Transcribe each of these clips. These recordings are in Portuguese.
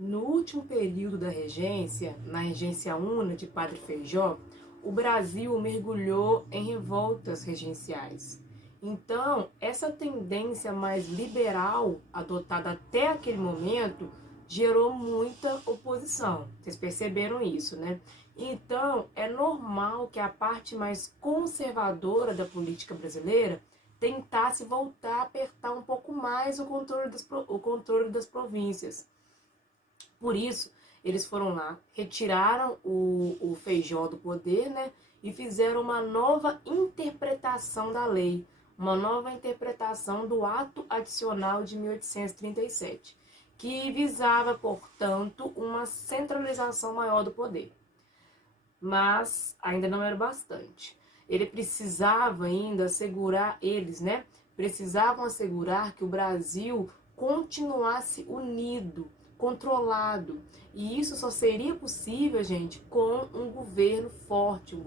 No último período da regência, na regência una de Padre Feijó, o Brasil mergulhou em revoltas regenciais. Então, essa tendência mais liberal adotada até aquele momento gerou muita oposição. Vocês perceberam isso, né? Então, é normal que a parte mais conservadora da política brasileira tentasse voltar a apertar um pouco mais o controle das províncias. Por isso, eles foram lá, retiraram o Feijó do poder, né? E fizeram uma nova interpretação da lei, uma nova interpretação do Ato Adicional de 1837, que visava, portanto, uma centralização maior do poder. Mas ainda não era bastante. Ele precisava ainda assegurar, né? Precisavam assegurar que o Brasil continuasse unido, controlado. E isso só seria possível, gente, com um governo forte, um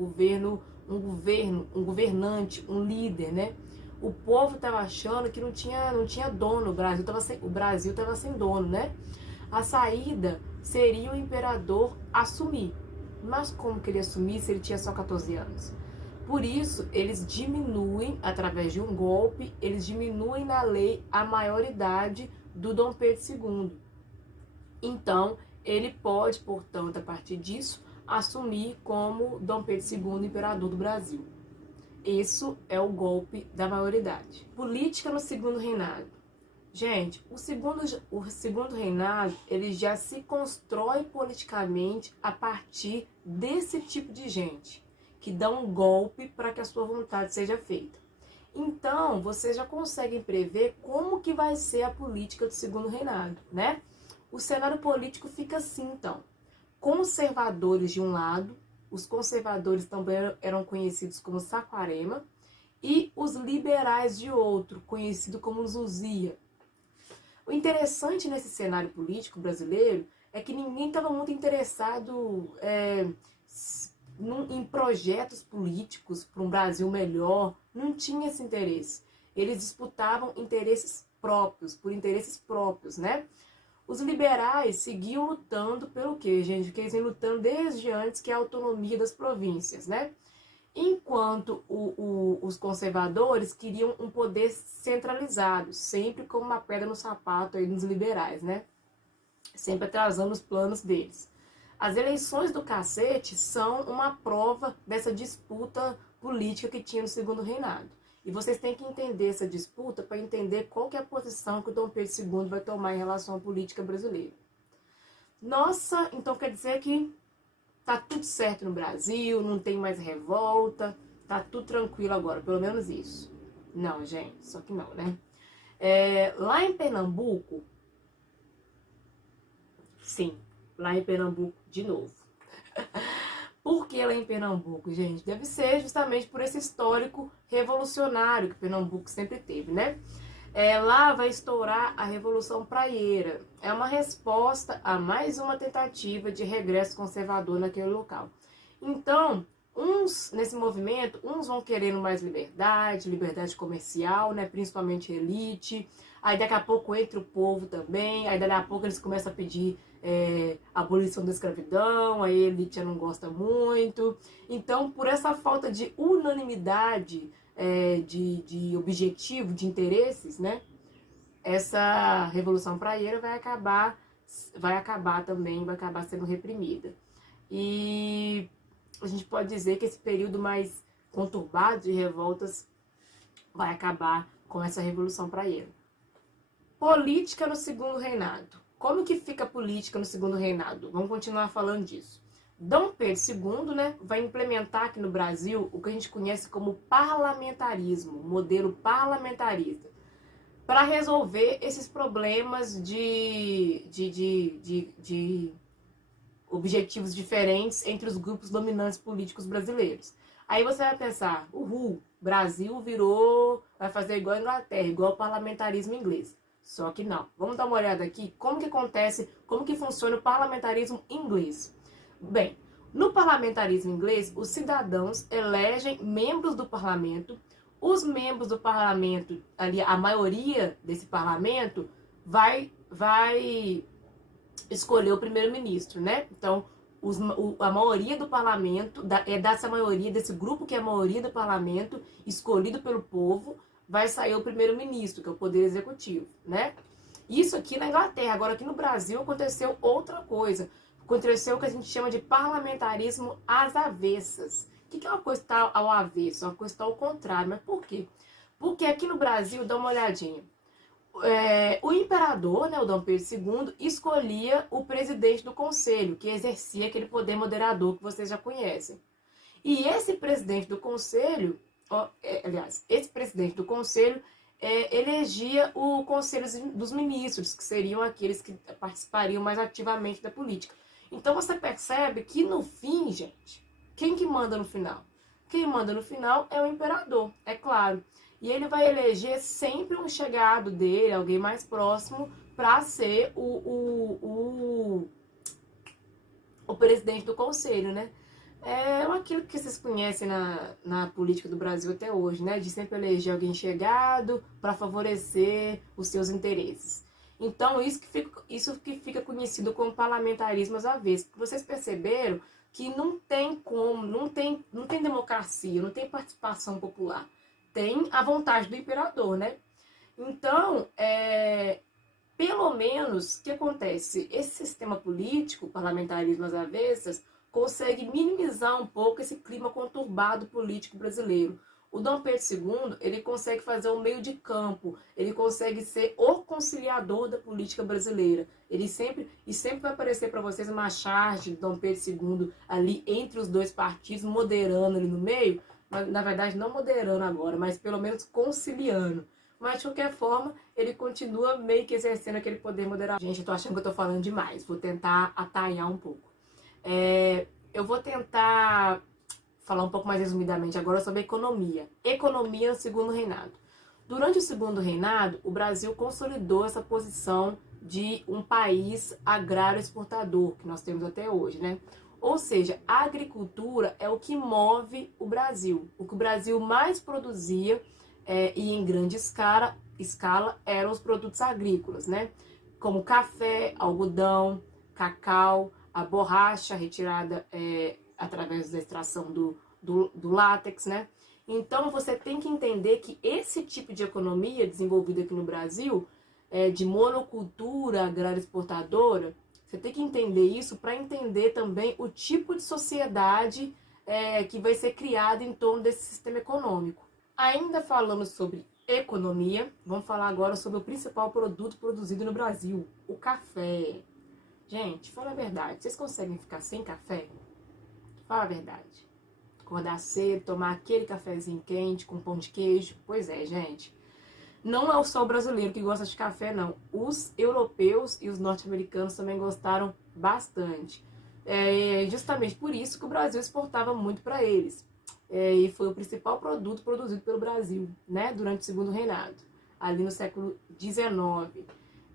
governante, um líder, né? O povo estava achando que não tinha dono, o Brasil estava sem dono, né? A saída seria o imperador assumir. Mas como que ele assumir se ele tinha só 14 anos? Por isso, eles diminuem, através de um golpe, eles diminuem na lei a maioridade do Dom Pedro II. Então, ele pode, portanto, a partir disso, assumir como Dom Pedro II, imperador do Brasil. Isso é o golpe da maioridade. Política no segundo reinado. Gente, o segundo reinado, ele já se constrói politicamente a partir desse tipo de gente, que dá um golpe para que a sua vontade seja feita. Então, vocês já conseguem prever como que vai ser a política do segundo reinado, né? O cenário político fica assim, então. Conservadores de um lado, os conservadores também eram conhecidos como Saquarema, e os liberais de outro, conhecido como Zuzia. O interessante nesse cenário político brasileiro é que ninguém estava muito interessado em projetos políticos para um Brasil melhor, não tinha esse interesse. Eles disputavam interesses próprios, né? Os liberais seguiam lutando pelo quê, gente? Porque eles vêm lutando desde antes, que é a autonomia das províncias, né? Enquanto os conservadores queriam um poder centralizado, sempre como uma pedra no sapato aí dos liberais, né? Sempre atrasando os planos deles. As eleições do cacete são uma prova dessa disputa política que tinha no segundo reinado. E vocês têm que entender essa disputa para entender qual que é a posição que o Dom Pedro II vai tomar em relação à política brasileira. Nossa, então quer dizer que tá tudo certo no Brasil, não tem mais revolta, tá tudo tranquilo agora, pelo menos isso. Não, gente, só que não, né? Lá em Pernambuco, sim, lá em Pernambuco de novo. Por que lá em Pernambuco, gente? Deve ser justamente por esse histórico revolucionário que Pernambuco sempre teve, né? Lá vai estourar a Revolução Praieira. É uma resposta a mais uma tentativa de regresso conservador naquele local. Então, nesse movimento, uns vão querendo mais liberdade comercial, né? Principalmente elite. Aí daqui a pouco entra o povo também. Aí daqui a pouco eles começam a pedir abolição da escravidão. Aí a elite já não gosta muito. Então, por essa falta de unanimidade, de objetivo, de interesses, né? Essa Revolução Praieira vai acabar sendo reprimida. E a gente pode dizer que esse período mais conturbado de revoltas vai acabar com essa Revolução Praieira. Política no segundo reinado. Como que fica a política no segundo reinado? Vamos continuar falando disso. Dom Pedro II, né, vai implementar aqui no Brasil o que a gente conhece como parlamentarismo, modelo parlamentarista, para resolver esses problemas de objetivos diferentes entre os grupos dominantes políticos brasileiros. Aí você vai pensar, Brasil vai fazer igual a Inglaterra, igual ao parlamentarismo inglês. Só que não. Vamos dar uma olhada aqui como que acontece, como que funciona o parlamentarismo inglês. Bem, no parlamentarismo inglês, os cidadãos elegem membros do parlamento. Os membros do parlamento, ali a maioria desse parlamento, vai escolher o primeiro-ministro, né? Então, a maioria do parlamento, dessa maioria, desse grupo que é a maioria do parlamento, escolhido pelo povo, vai sair o primeiro-ministro, que é o poder executivo, né? Isso aqui na Inglaterra. Agora, aqui no Brasil, aconteceu outra coisa. Aconteceu o que a gente chama de parlamentarismo às avessas. O que é uma coisa que está ao avesso? Uma coisa que está ao contrário. Mas por quê? Porque aqui no Brasil, dá uma olhadinha. O imperador, né, o Dom Pedro II, escolhia o presidente do conselho, que exercia aquele poder moderador que vocês já conhecem. E esse presidente do conselho, esse presidente do conselho elegia o conselho dos ministros, que seriam aqueles que participariam mais ativamente da política. Então você percebe que no fim, gente, quem que manda no final? Quem manda no final é o imperador, é claro. E ele vai eleger sempre um chegado dele, alguém mais próximo, para ser o presidente do conselho, né? É aquilo que vocês conhecem na política do Brasil até hoje, né? De sempre eleger alguém chegado para favorecer os seus interesses. Então, isso que fica conhecido como parlamentarismo às avessas. Vocês perceberam que não tem como, não tem democracia, não tem participação popular. Tem a vontade do imperador, né? Então, pelo menos, o que acontece? Esse sistema político, parlamentarismo às avessas, consegue minimizar um pouco esse clima conturbado político brasileiro. O Dom Pedro II, ele consegue fazer um meio de campo, ele consegue ser o conciliador da política brasileira. Ele sempre vai aparecer para vocês uma charge de Dom Pedro II ali entre os dois partidos, moderando ali no meio, mas, na verdade não moderando agora, mas pelo menos conciliando. Mas, de qualquer forma, ele continua meio que exercendo aquele poder moderador. Gente, eu tô achando que eu tô falando demais. Vou tentar atalhar um pouco. Eu vou tentar falar um pouco mais resumidamente agora sobre economia. Economia no segundo reinado. Durante o segundo reinado, o Brasil consolidou essa posição de um país agrário exportador, que nós temos até hoje, né? Ou seja, a agricultura é o que move o Brasil. O que o Brasil mais produzia e em grande escala eram os produtos agrícolas, né? Como café, algodão, cacau, a borracha retirada através da extração do látex, né? Então você tem que entender que esse tipo de economia desenvolvida aqui no Brasil, de monocultura agrária exportadora, você tem que entender isso para entender também o tipo de sociedade que vai ser criada em torno desse sistema econômico. Ainda falando sobre economia, vamos falar agora sobre o principal produto produzido no Brasil, o café. Gente, fala a verdade, vocês conseguem ficar sem café? Fala a verdade. Acordar cedo, tomar aquele cafezinho quente com pão de queijo? Pois é, gente. Não é só o brasileiro que gosta de café, não. Os europeus e os norte-americanos também gostaram bastante. Justamente por isso que o Brasil exportava muito para eles. E foi o principal produto produzido pelo Brasil, né, durante o segundo reinado, ali no século XIX.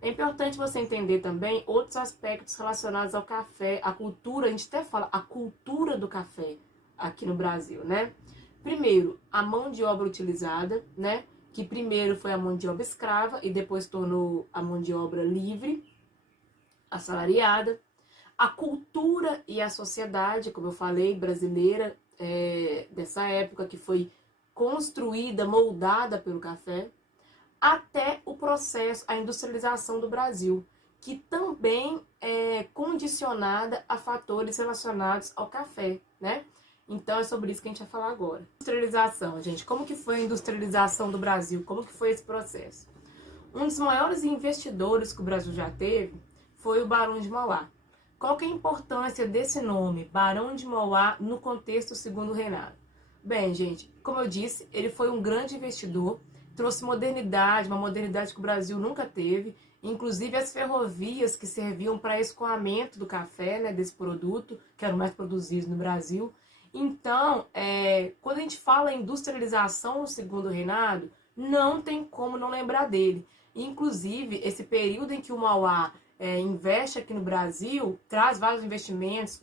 É importante você entender também outros aspectos relacionados ao café, a cultura, a gente até fala a cultura do café aqui no Brasil, né? Primeiro, a mão de obra utilizada, né? Que primeiro foi a mão de obra escrava e depois tornou a mão de obra livre, assalariada. A cultura e a sociedade, como eu falei, brasileira, dessa época que foi construída, moldada pelo café, até o processo, a industrialização do Brasil, que também é condicionada a fatores relacionados ao café, né? Então é sobre isso que a gente vai falar agora. Industrialização, gente. Como que foi a industrialização do Brasil? Como que foi esse processo? Um dos maiores investidores que o Brasil já teve foi o Barão de Mauá. Qual que é a importância desse nome, Barão de Mauá, no contexto do segundo reinado? Bem, gente, como eu disse, ele foi um grande investidor, trouxe modernidade, uma modernidade que o Brasil nunca teve, inclusive as ferrovias que serviam para escoamento do café, né, desse produto, que eram mais produzidos no Brasil. Então, quando a gente fala em industrialização no segundo reinado, não tem como não lembrar dele. Inclusive, esse período em que o Mauá investe aqui no Brasil, traz vários investimentos,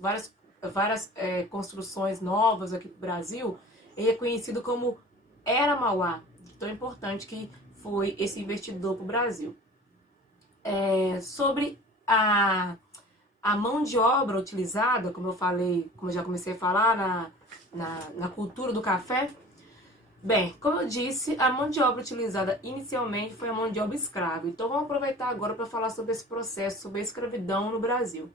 várias construções novas aqui no Brasil, ele é conhecido como Era Mauá, tão importante que foi esse investidor para o Brasil. Sobre a mão de obra utilizada, como eu falei, como eu já comecei a falar na cultura do café. Bem, como eu disse, a mão de obra utilizada inicialmente foi a mão de obra escrava. Então vamos aproveitar agora para falar sobre esse processo, sobre a escravidão no Brasil.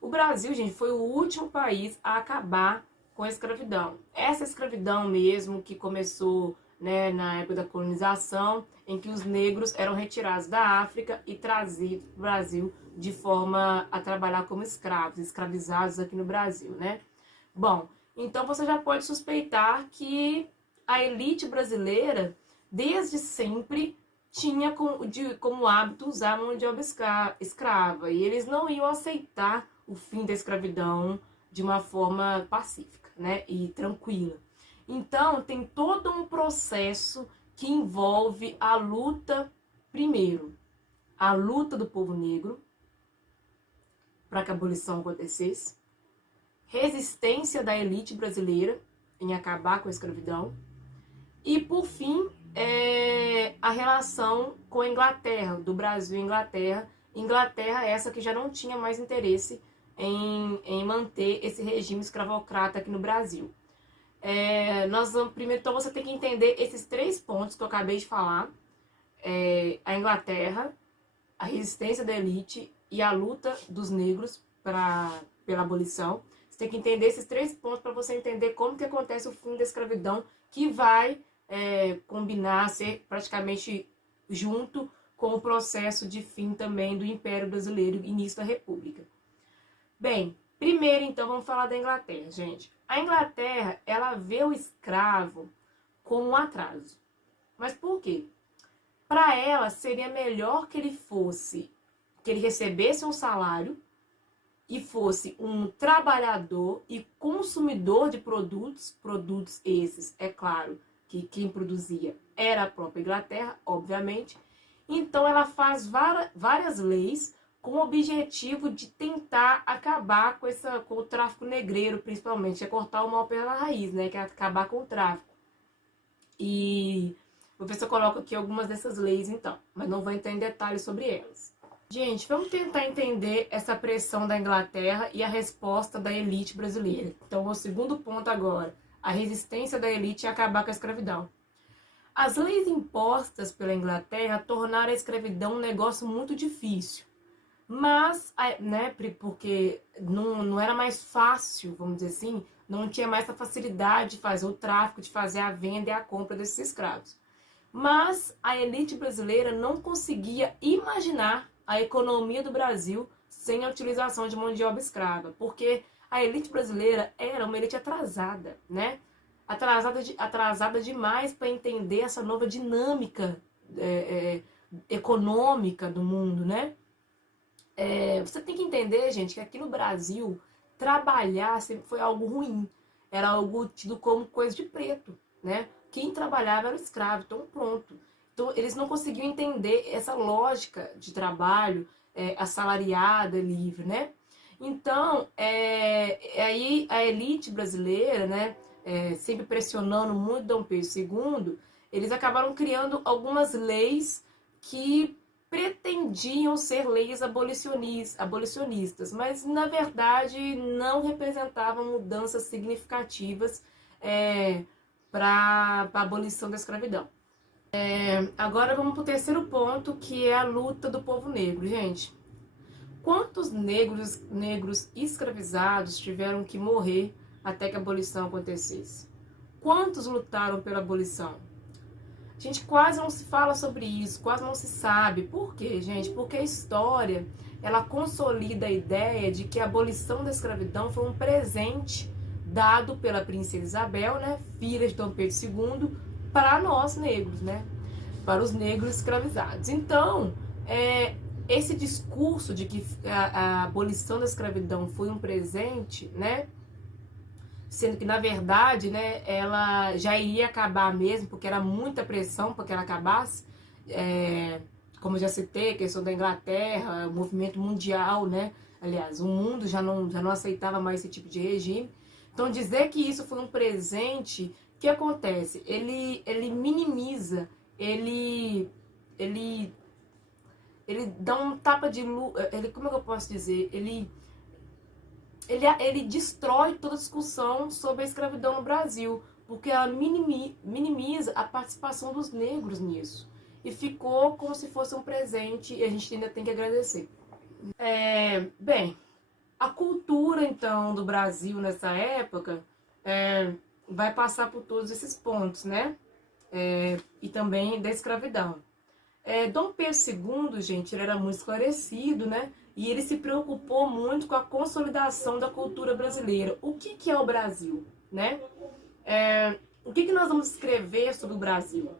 O Brasil, gente, foi o último país a acabar com a escravidão. Essa escravidão mesmo que começou, né, na época da colonização, em que os negros eram retirados da África e trazidos para o Brasil de forma a trabalhar como escravos, escravizados aqui no Brasil, né? Bom, então você já pode suspeitar que a elite brasileira, desde sempre, tinha como hábito usar a mão de obra escrava. E eles não iam aceitar o fim da escravidão de uma forma pacífica, né, e tranquila. Então, tem todo um processo que envolve a luta, primeiro, a luta do povo negro para que a abolição acontecesse, resistência da elite brasileira em acabar com a escravidão, e, por fim, a relação com a Inglaterra, do Brasil e Inglaterra. Inglaterra essa que já não tinha mais interesse em manter esse regime escravocrata aqui no Brasil. Nós vamos, primeiro, então você tem que entender esses 3 pontos que eu acabei de falar. A Inglaterra, a resistência da elite e a luta dos negros pela abolição. Você tem que entender esses 3 pontos para você entender como que acontece o fim da escravidão, que vai combinar, ser praticamente junto com o processo de fim também do Império Brasileiro, início da República. Bem, primeiro então vamos falar da Inglaterra, gente. A Inglaterra, ela vê o escravo como um atraso. Mas por quê? Para ela seria melhor que ele recebesse um salário e fosse um trabalhador e consumidor de produtos esses, é claro, que quem produzia era a própria Inglaterra, obviamente. Então ela faz várias leis com o objetivo de tentar acabar com o tráfico negreiro, principalmente, cortar o mal pela raiz, né, que é acabar com o tráfico. E vou ver se eu coloco aqui algumas dessas leis, então, mas não vou entrar em detalhes sobre elas. Gente, vamos tentar entender essa pressão da Inglaterra e a resposta da elite brasileira. Então, o segundo ponto agora, a resistência da elite a acabar com a escravidão. As leis impostas pela Inglaterra tornaram a escravidão um negócio muito difícil. Mas, né, porque não era mais fácil, vamos dizer assim, não tinha mais a facilidade de fazer o tráfico, de fazer a venda e a compra desses escravos. Mas a elite brasileira não conseguia imaginar a economia do Brasil sem a utilização de mão de obra escrava, porque a elite brasileira era uma elite atrasada, né? Atrasada demais para entender essa nova dinâmica econômica do mundo, né? Você tem que entender, gente, que aqui no Brasil, trabalhar sempre foi algo ruim. Era algo tido como coisa de preto, né? Quem trabalhava era o escravo, então pronto. Então eles não conseguiam entender essa lógica de trabalho assalariada, livre, né? Então, aí a elite brasileira, né, sempre pressionando muito Dom Pedro II, eles acabaram criando algumas leis que pretendiam ser leis abolicionistas, mas na verdade não representavam mudanças significativas para a abolição da escravidão. Agora vamos para o terceiro ponto, que é a luta do povo negro. Gente, quantos negros escravizados tiveram que morrer até que a abolição acontecesse? Quantos lutaram pela abolição? A gente quase não se fala sobre isso, quase não se sabe. Por quê, gente? Porque a história, ela consolida a ideia de que a abolição da escravidão foi um presente dado pela princesa Isabel, né, filha de Dom Pedro II, para nós negros, né, para os negros escravizados. Então, esse discurso de que a abolição da escravidão foi um presente, né, sendo que, na verdade, né, ela já iria acabar mesmo, porque era muita pressão para que ela acabasse, como eu já citei, a questão da Inglaterra, o movimento mundial, né, aliás, o mundo já não aceitava mais esse tipo de regime. Então, dizer que isso foi um presente, o que acontece? Ele minimiza, ele dá um tapa de luz, como é que eu posso dizer? Ele ele destrói toda a discussão sobre a escravidão no Brasil, porque ela minimiza a participação dos negros nisso. E ficou como se fosse um presente e a gente ainda tem que agradecer. Bem, a cultura, então, do Brasil nessa época vai passar por todos esses pontos, né? E também da escravidão. Dom Pedro II, gente, ele era muito esclarecido, né? E ele se preocupou muito com a consolidação da cultura brasileira. O que é o Brasil, né? O que nós vamos escrever sobre o Brasil?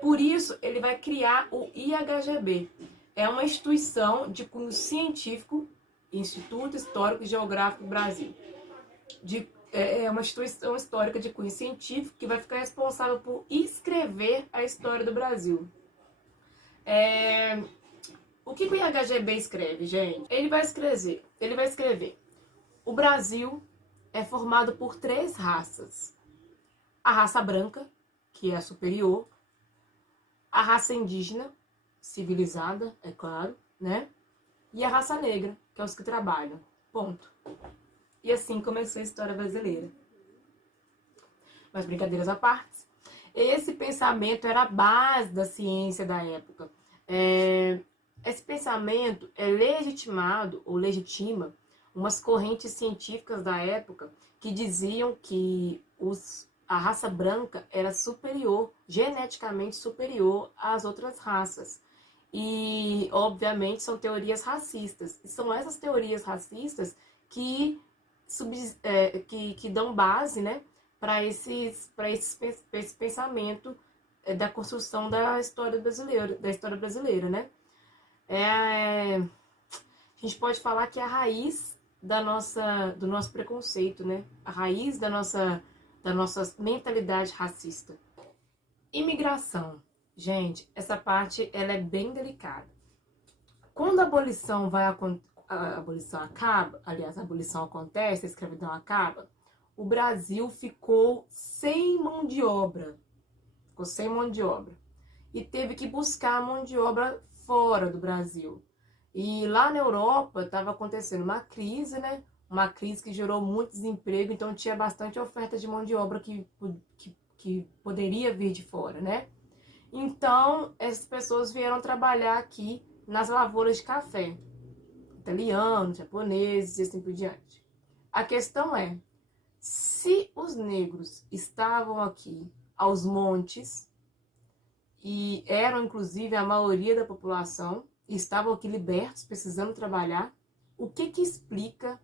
Por isso, ele vai criar o IHGB. É uma instituição de cunho científico, Instituto Histórico e Geográfico do Brasil. É uma instituição histórica de cunho científico que vai ficar responsável por escrever a história do Brasil. O que o IHGB escreve, gente? Ele vai escrever: o Brasil é formado por 3 raças. A raça branca, que é a superior, a raça indígena, civilizada, é claro, né? E a raça negra, que é os que trabalham. Ponto. E assim começou a história brasileira. Mas brincadeiras à parte, esse pensamento era a base da ciência da época. Esse pensamento é legitimado, ou legitima, umas correntes científicas da época que diziam que a raça branca era superior, geneticamente superior às outras raças. E, obviamente, são teorias racistas. E são essas teorias racistas que dão base, né, para esse pensamento da construção da história brasileira, né? A gente pode falar que é a raiz do nosso preconceito, né? A raiz da nossa mentalidade racista. Imigração. Gente, essa parte ela é bem delicada. Quando a abolição acontece, a escravidão acaba, o Brasil ficou sem mão de obra. E teve que buscar mão de obra fora do Brasil. E lá na Europa estava acontecendo uma crise, né? Uma crise que gerou muito desemprego, então tinha bastante oferta de mão de obra que poderia vir de fora, né? Então, essas pessoas vieram trabalhar aqui nas lavouras de café. Italianos, japoneses e assim por diante. A questão é, se os negros estavam aqui aos montes, e eram inclusive a maioria da população, e estavam aqui libertos, precisando trabalhar, o que explica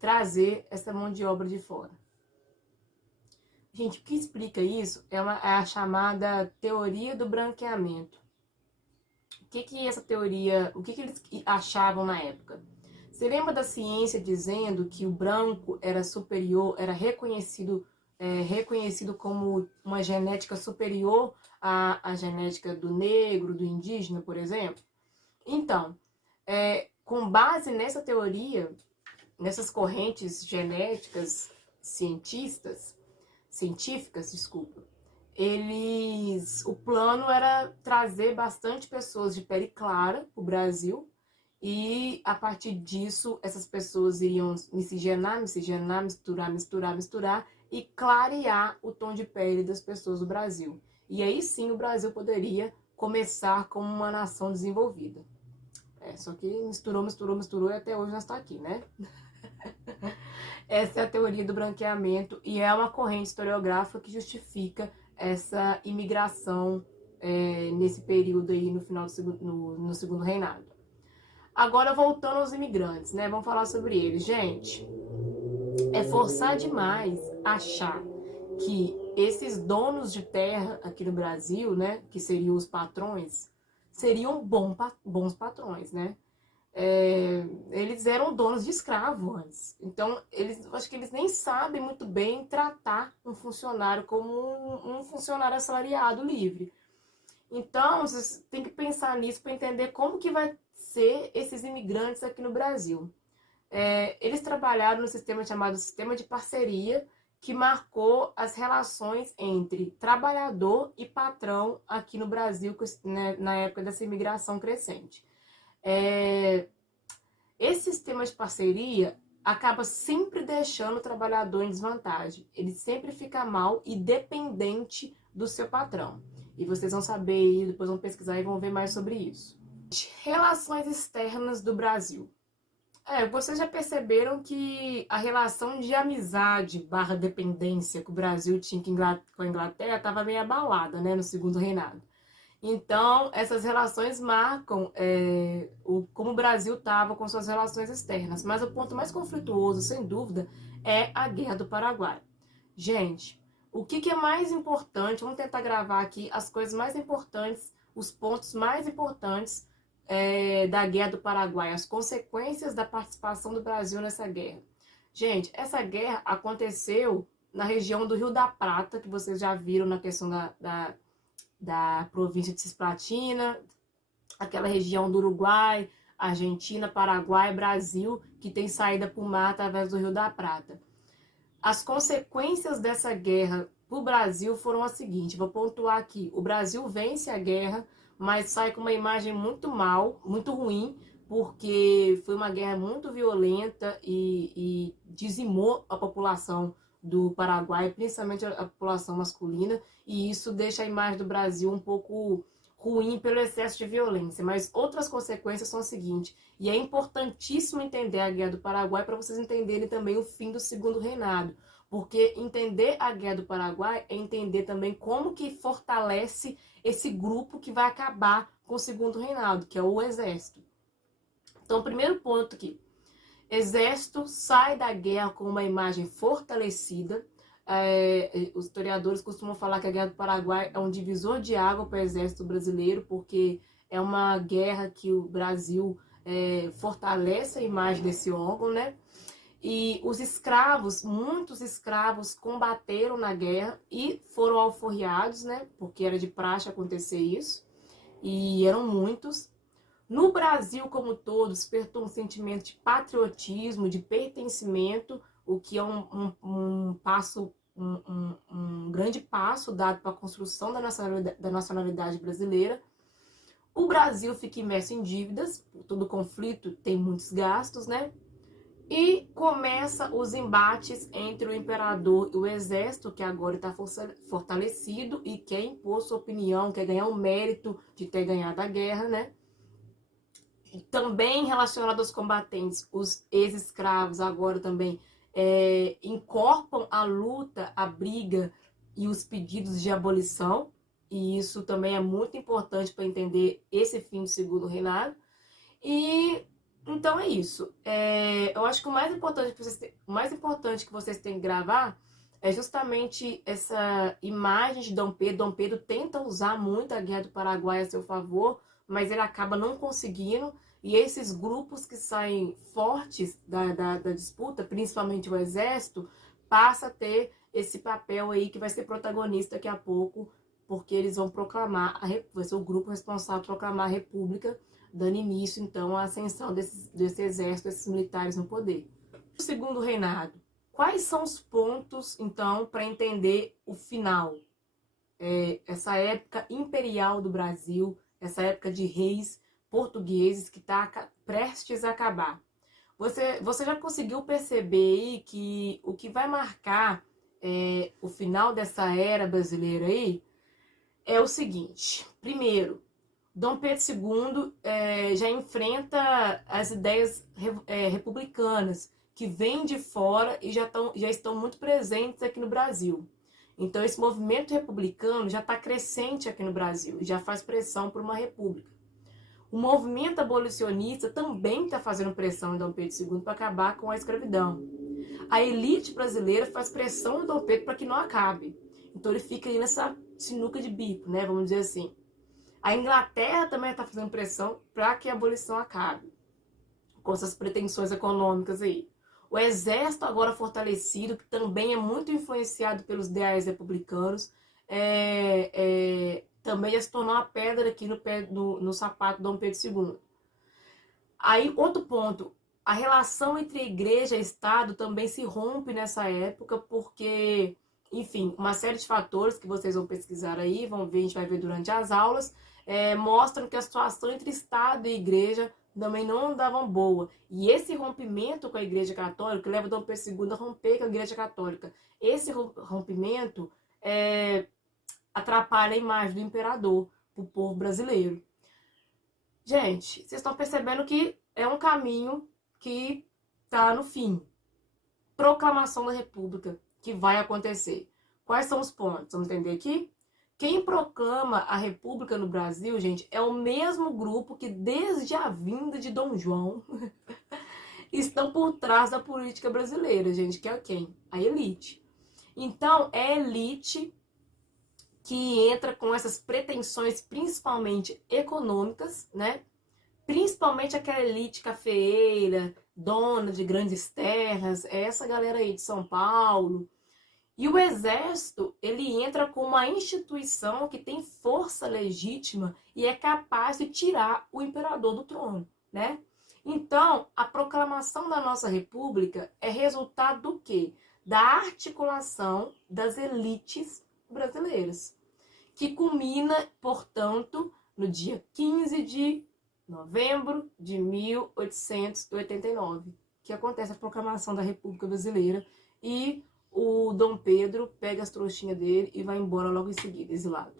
trazer essa mão de obra de fora? Gente, o que explica isso é a chamada teoria do branqueamento. Essa teoria, o que eles achavam na época? Você lembra da ciência dizendo que o branco era superior, era reconhecido como uma genética superior à genética do negro, do indígena, por exemplo? Então, com base nessa teoria, nessas correntes genéticas científicas, o plano era trazer bastante pessoas de pele clara para o Brasil e, a partir disso, essas pessoas iriam miscigenar, misturar e clarear o tom de pele das pessoas do Brasil. E aí sim o Brasil poderia começar como uma nação desenvolvida. Só que misturou e até hoje nós estamos aqui, né? Essa é a teoria do branqueamento e é uma corrente historiográfica que justifica essa imigração nesse período aí no final no segundo reinado. Agora, voltando aos imigrantes, né? Vamos falar sobre eles. Gente, é forçar demais achar que esses donos de terra aqui no Brasil, né, que seriam os patrões, seriam bons patrões, né? Eles eram donos de escravo antes. Então, acho que eles nem sabem muito bem tratar um funcionário como um funcionário assalariado livre. Então, vocês têm que pensar nisso para entender como que vai ser esses imigrantes aqui no Brasil. Eles trabalharam no sistema chamado sistema de parceria, que marcou as relações entre trabalhador e patrão aqui no Brasil, né, na época dessa imigração crescente. Esse sistema de parceria acaba sempre deixando o trabalhador em desvantagem. Ele sempre fica mal e dependente do seu patrão. E vocês vão saber aí, depois vão pesquisar e vão ver mais sobre isso. Relações externas do Brasil. Vocês já perceberam que a relação de amizade barra dependência que o Brasil tinha com a Inglaterra estava meio abalada, né, no segundo reinado. Então, essas relações marcam como o Brasil estava com suas relações externas. Mas o ponto mais conflituoso, sem dúvida, é a Guerra do Paraguai. Gente, o que é mais importante? Vamos tentar gravar aqui as coisas mais importantes, os pontos mais importantes da Guerra do Paraguai, as consequências da participação do Brasil nessa guerra. Gente, essa guerra aconteceu na região do Rio da Prata, que vocês já viram na questão da província de Cisplatina, aquela região do Uruguai, Argentina, Paraguai, Brasil, que tem saída para o mar através do Rio da Prata. As consequências dessa guerra para o Brasil foram as seguintes, vou pontuar aqui. O Brasil vence a guerra, mas sai com uma imagem muito muito ruim, porque foi uma guerra muito violenta e dizimou a população do Paraguai, principalmente a população masculina, e isso deixa a imagem do Brasil um pouco ruim pelo excesso de violência. Mas outras consequências são as seguintes, e é importantíssimo entender a Guerra do Paraguai para vocês entenderem também o fim do segundo reinado, porque entender a Guerra do Paraguai é entender também como que fortalece esse grupo que vai acabar com o segundo reinado, que é o exército. Então, primeiro ponto aqui, exército sai da guerra com uma imagem fortalecida. Os historiadores costumam falar que a Guerra do Paraguai é um divisor de água para o exército brasileiro, porque é uma guerra que o Brasil fortalece a imagem desse órgão, né? E os escravos, muitos escravos combateram na guerra e foram alforriados, né? Porque era de praxe acontecer isso, e eram muitos. No Brasil como todo, despertou um sentimento de patriotismo, de pertencimento, o que é um grande passo dado para a construção da nacionalidade brasileira. O Brasil fica imerso em dívidas, todo conflito tem muitos gastos, né? E começa os embates entre o imperador e o exército, que agora está fortalecido e quer impor sua opinião, quer ganhar o mérito de ter ganhado a guerra, né? Também relacionado aos combatentes, os ex-escravos agora também incorporam a luta, a briga e os pedidos de abolição, e isso também é muito importante para entender esse fim do segundo reinado. E então é isso. Eu acho que o mais importante que vocês têm que gravar é justamente essa imagem de Dom Pedro. Dom Pedro tenta usar muito a Guerra do Paraguai a seu favor, mas ele acaba não conseguindo. E esses grupos que saem fortes da disputa, principalmente o exército, passa a ter esse papel aí que vai ser protagonista daqui a pouco, porque eles vão proclamar, vai ser o grupo responsável por proclamar a República, dando início, então, à ascensão desse exército, desses militares no poder. O segundo reinado. Quais são os pontos, então, para entender o final? Essa época imperial do Brasil, essa época de reis portugueses que está prestes a acabar. Você já conseguiu perceber aí que o que vai marcar o final dessa era brasileira aí é o seguinte. Primeiro, Dom Pedro II já enfrenta as ideias republicanas que vêm de fora e já estão muito presentes aqui no Brasil. Então esse movimento republicano já está crescente aqui no Brasil e já faz pressão por uma república. O movimento abolicionista também está fazendo pressão em Dom Pedro II para acabar com a escravidão. A elite brasileira faz pressão em Dom Pedro para que não acabe. Então ele fica aí nessa sinuca de bico, né? Vamos dizer assim. A Inglaterra também está fazendo pressão para que a abolição acabe, com essas pretensões econômicas aí. O exército agora fortalecido, que também é muito influenciado pelos ideais republicanos, também ia se tornar uma pedra aqui no sapato de Dom Pedro II. Aí, outro ponto, a relação entre igreja e Estado também se rompe nessa época, porque, enfim, uma série de fatores que vocês vão pesquisar aí, vão ver, a gente vai ver durante as aulas, mostram que a situação entre Estado e igreja também não andavam boa. E esse rompimento com a Igreja Católica leva Dom Pedro II a romper com a Igreja Católica. Esse rompimento atrapalha a imagem do imperador para o povo brasileiro. Gente, vocês estão percebendo que é um caminho que está no fim. Proclamação da República, que vai acontecer. Quais são os pontos? Vamos entender aqui? Quem proclama a República no Brasil, gente, é o mesmo grupo que desde a vinda de Dom João estão por trás da política brasileira, gente, que é quem? A elite. Então, é a elite que entra com essas pretensões principalmente econômicas, né? Principalmente aquela elite cafeeira, dona de grandes terras, essa galera aí de São Paulo. E o exército, ele entra com uma instituição que tem força legítima e é capaz de tirar o imperador do trono, né? Então, a proclamação da nossa república é resultado do quê? Da articulação das elites brasileiras, que culmina, portanto, no dia 15 de novembro de 1889, que acontece a proclamação da República Brasileira e o Dom Pedro pega as trouxinhas dele e vai embora logo em seguida, exilado.